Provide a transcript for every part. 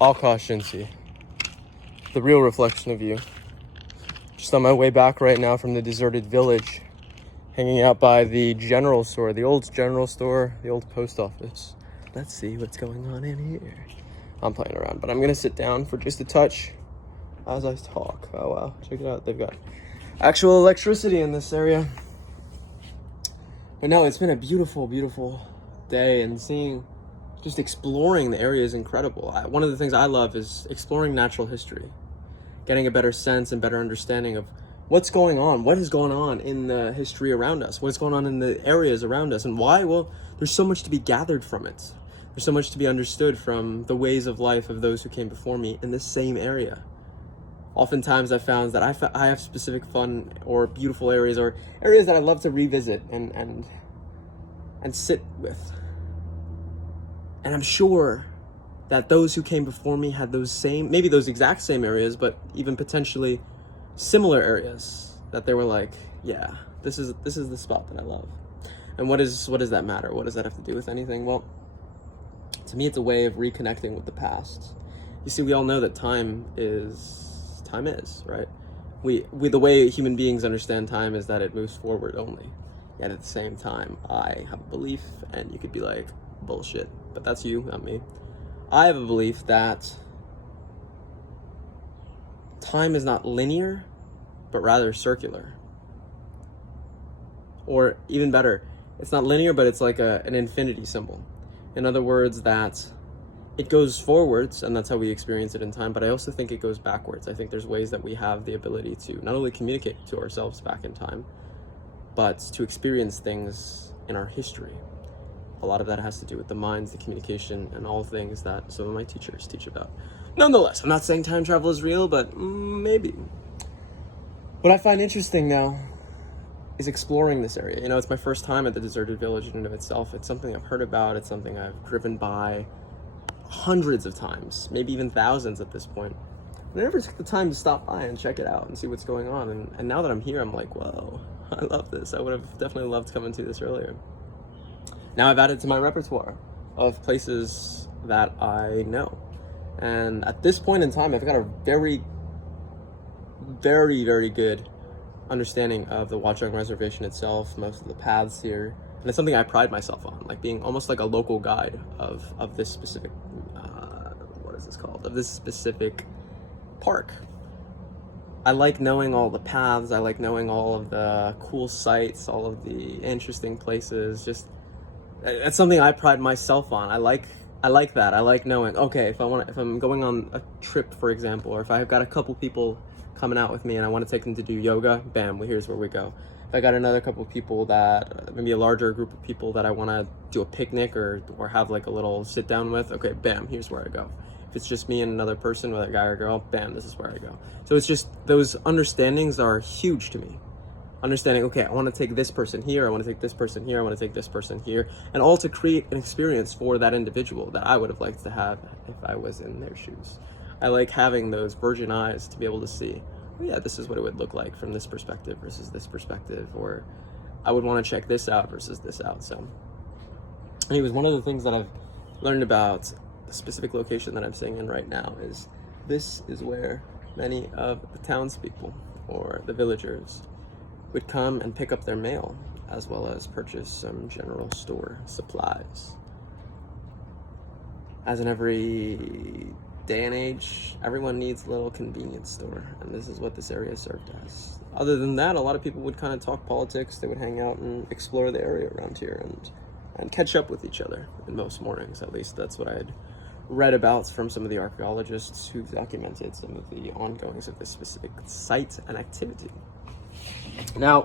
Akash, Inti, the real reflection of you. Just on my way back right now from the deserted village, hanging out by the general store, the old general store, the old post office. Let's see what's going on in here. I'm playing around, but I'm gonna sit down for just a touch as I talk. Oh wow, check it out. They've got actual electricity in this area. But no, it's been a beautiful, beautiful day, and just exploring the area is incredible. One of the things I love is exploring natural history, getting a better sense and better understanding of what's going on, what has gone on in the history around us, what's going on in the areas around us, and why. Well, there's so much to be gathered from it. There's so much to be understood from the ways of life of those who came before me in this same area. Oftentimes I've found that I have specific fun or beautiful areas, or areas that I love to revisit and sit with. And I'm sure that those who came before me had those same, maybe those exact same areas, but even potentially similar areas that they were like, yeah, this is the spot that I love. And what does that matter? What does that have to do with anything? Well, to me, it's a way of reconnecting with the past. You see, we all know that time is, right? The way human beings understand time is that it moves forward only. Yet at the same time, I have a belief, and you could be like, bullshit, but that's you, not me. I have a belief that time is not linear, but rather circular. Or even better, it's not linear, but it's like an infinity symbol. In other words, that it goes forwards, and that's how we experience it in time, but I also think it goes backwards. I think there's ways that we have the ability to not only communicate to ourselves back in time, but to experience things in our history. A lot of that has to do with the minds, the communication, and all things that some of my teachers teach about. Nonetheless, I'm not saying time travel is real, but maybe. What I find interesting now is exploring this area. You know, it's my first time at the deserted village in and of itself. It's something I've heard about. It's something I've driven by hundreds of times, maybe even thousands at this point. I never took the time to stop by and check it out and see what's going on. And now that I'm here, I'm like, whoa, I love this. I would have definitely loved coming to this earlier. Now I've added to my repertoire of places that I know. And at this point in time, I've got a very, very, very good understanding of the Watchung Reservation itself, most of the paths here. And it's something I pride myself on, like being almost like a local guide of this specific, of this specific park. I like knowing all the paths. I like knowing all of the cool sites, all of the interesting places. It's something I pride myself on. I like that. I like knowing, okay, if I'm going on a trip, for example, or if I've got a couple people coming out with me and I want to take them to do yoga, bam, well, here's where we go. If I got another couple of people that, maybe a larger group of people that I want to do a picnic or have like a little sit down with, okay, bam, here's where I go. If it's just me and another person, whether a guy or girl, bam, this is where I go. So it's just, those understandings are huge to me. Understanding, okay, I want to take this person here, I want to take this person here, I want to take this person here, and all to create an experience for that individual that I would have liked to have if I was in their shoes. I like having those virgin eyes to be able to see, oh yeah, this is what it would look like from this perspective versus this perspective, or I would want to check this out versus this out. So anyways, one of the things that I've learned about the specific location that I'm staying in right now is this is where many of the townspeople or the villagers would come and pick up their mail, as well as purchase some general store supplies. As in every day and age, everyone needs a little convenience store, and this is what this area served as. Other than that, a lot of people would kind of talk politics. They would hang out and explore the area around here and catch up with each other in most mornings. At least that's what I had read about from some of the archaeologists who documented some of the ongoings of this specific site and activity. Now,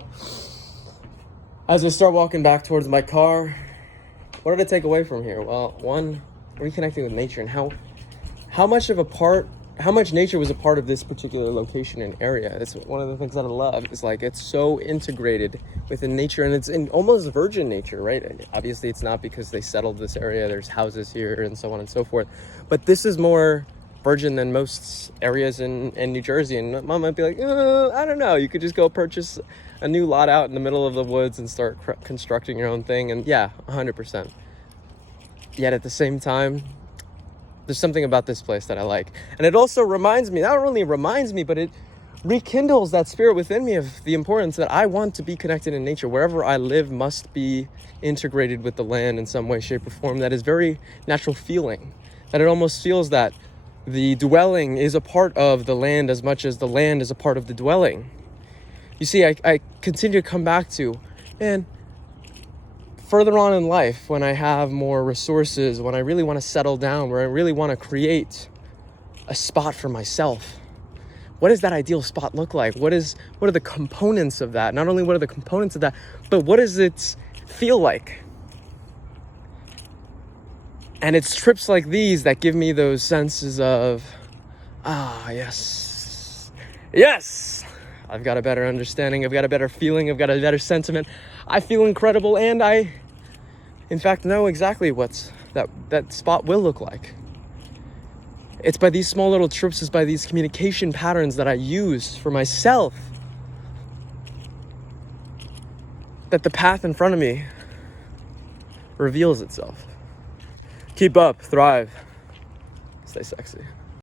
as I start walking back towards my car, what did I take away from here? Well, one, reconnecting with nature, and how much nature was a part of this particular location and area. It's one of the things that I love. It's like it's so integrated within nature, and it's in almost virgin nature, right? And obviously, it's not because they settled this area. There's houses here and so on and so forth, but this is more virgin than most areas in New Jersey. And mom might be like, I don't know. You could just go purchase a new lot out in the middle of the woods and start constructing your own thing. And yeah, 100%. Yet at the same time, There's something about this place that I like. And it also reminds me, not only reminds me, but it rekindles that spirit within me of the importance that I want to be connected in nature. Wherever I live must be integrated with the land in some way, shape, or form. That is very natural feeling. That it almost feels that the dwelling is a part of the land as much as the land is a part of the dwelling. You see, I continue to come back to, man, further on in life, when I have more resources, when I really want to settle down, where I really want to create a spot for myself, what does that ideal spot look like? What are the components of that? Not only what are the components of that, but what does it feel like? And it's trips like these that give me those senses of, yes, I've got a better understanding, I've got a better feeling, I've got a better sentiment. I feel incredible, and I, in fact, know exactly what that spot will look like. It's by these small little trips, it's by these communication patterns that I use for myself, that the path in front of me reveals itself. Keep up, thrive, stay sexy.